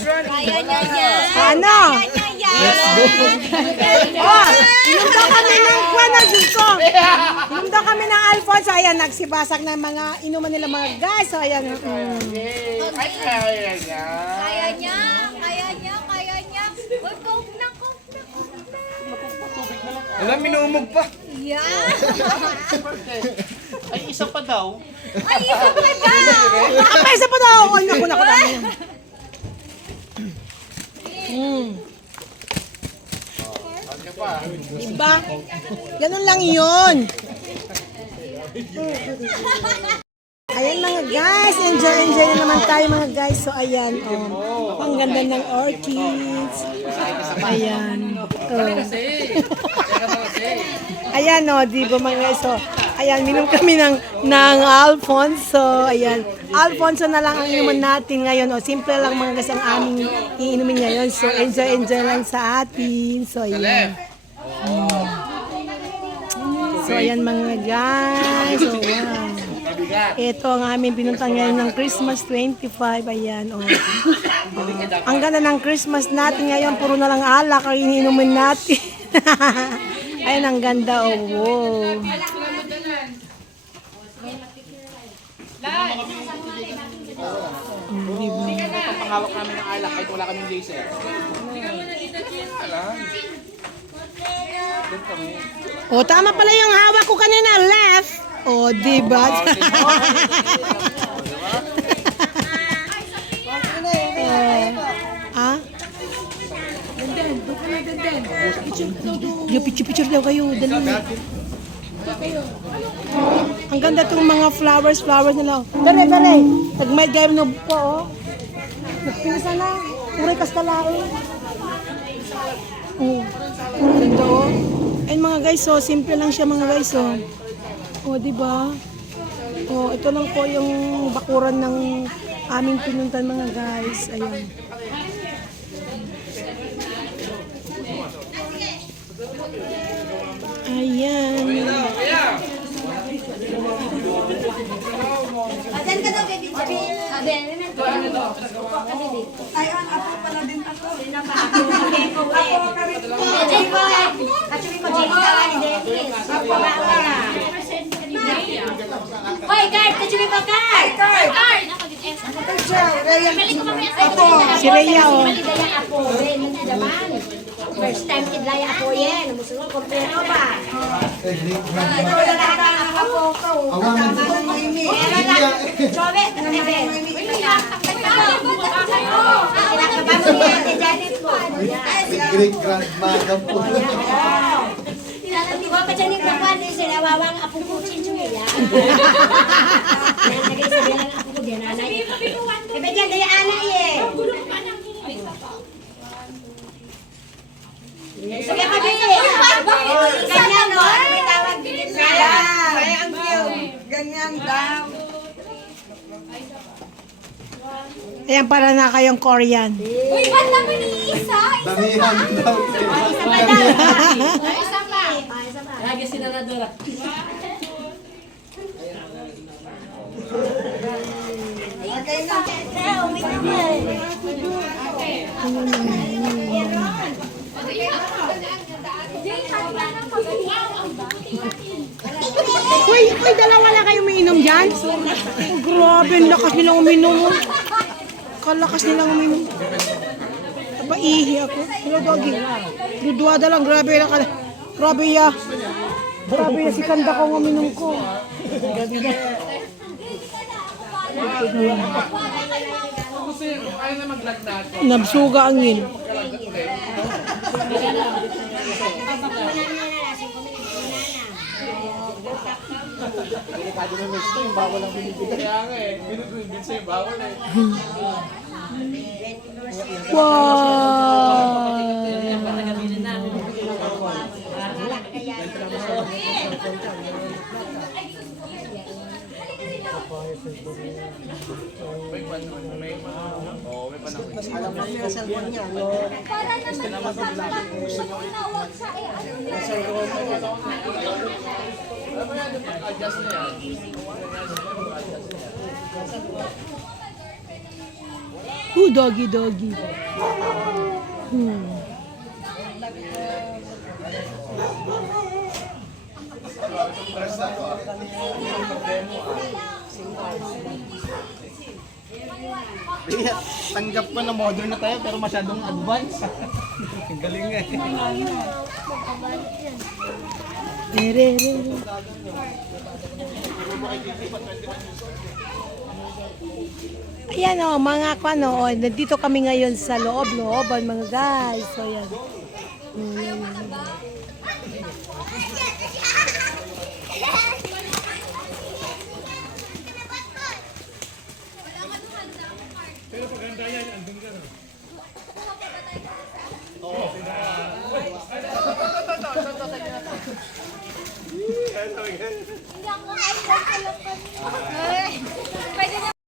Kaya niya yan. Ano? Kaya niya yan. Oh, inom daw kami ng kwan, Diyos ko. Inom daw kami ng Alfonso. Ayan, nagsibasak ng mga inuman nila mga guys. So, ayan. Ay, kaya niya. Kaya niya. Kaya niya. Kaya niya. Uy, coke na, coke na, coke na. Alam, minumog pa. Yan. Ay, isa pa daw. Ay, isa pa ka. Nakapesa pa daw. Ay, naku. Ano pa? Diba? Ganun lang yun. Ayan mga guys, enjoy na naman tayo mga guys. So ayan, ang ganda ng orchids. Ayan. Ayan di ba mga guys? So, ayan, minom kami ng Alfonso. Ayan, Alfonso na lang ang inuman natin ngayon. Simple lang mga guys ang aming iinumin ngayon. So enjoy lang sa atin. So ayan. So ayan mga guys. So wow. Ito ang aming pinuntang ngayon ng Christmas 25. Ayan, Ang ganda ng Christmas natin ngayon. Puro na lang alak ang iniinumin natin. Ayan, ang ganda, wow. Pangawak namin ng alak kahit wala kaming laser. Tama pala yung hawak ko kanina, left. Diba? Yung picture daw kayo. Dali. Ang ganda itong mga flowers nila. Dali. Nag-mild kayo no po, Nagpinisa na. Uri kastalao. Ganda, And mga guys, simple lang siya mga guys, diba? Ito lang po yung bakuran ng aming pinuntan mga guys. Ayan. Ayan. Asan ka daw, baby? Sabi, Ay, ang apo pala din ako. Hoy, guard! Kachumi ko, guard! Guard! Si Rhea, First time kidlaya ako yan. Musulong kompleto ba? Ito wala na ang apo ko. Tama ng Noemi. Jobe, kanebe. Kinakabang mo yan, si Janet mo. Great grandmother po. Di ba pa dyan yung kapan, sinawawang apo ko chinchuya. Nagay sabi lang apo ko din, anay. Iba dyan, daya anay eh. Sige pa din eh. Ganyan no, may tawag din sa. Kaya ang cute. Ganyan daw. Ayan, para na kayong Korean. Uy, ba't naman iisa? Damihan daw. Isa pa lang. Isa pa. Isa pa. Lagi sinaradora. Okay na. Umi naman. Uy, dalawa lang kayo umiinom dyan? Grabe, ang lakas nilang uminom. Kalakas nilang uminom. Napaihi ako. Hello, doggy. Duduwada lang, grabe na. Grabe ya. Grabe na si Kanda ko ang uminom ko. Nabsuga ang ngin. Delikado na next time, bawal ang binibigay. Kaya nga binibigay sa'yo, bawal Wow! May panahon. Alam mo yung cellphone niya, no? Para naman gusto mo nawag sa Alam mo yan, adjust na yan. Doggy, doggy. Tanggap ko na modern na tayo pero masyadong advance. Ang galing nga eh. Ayan o, mga kano, nandito kami ngayon sa loob-looban mga guys. So, yan. Hindi ako ay, pwede na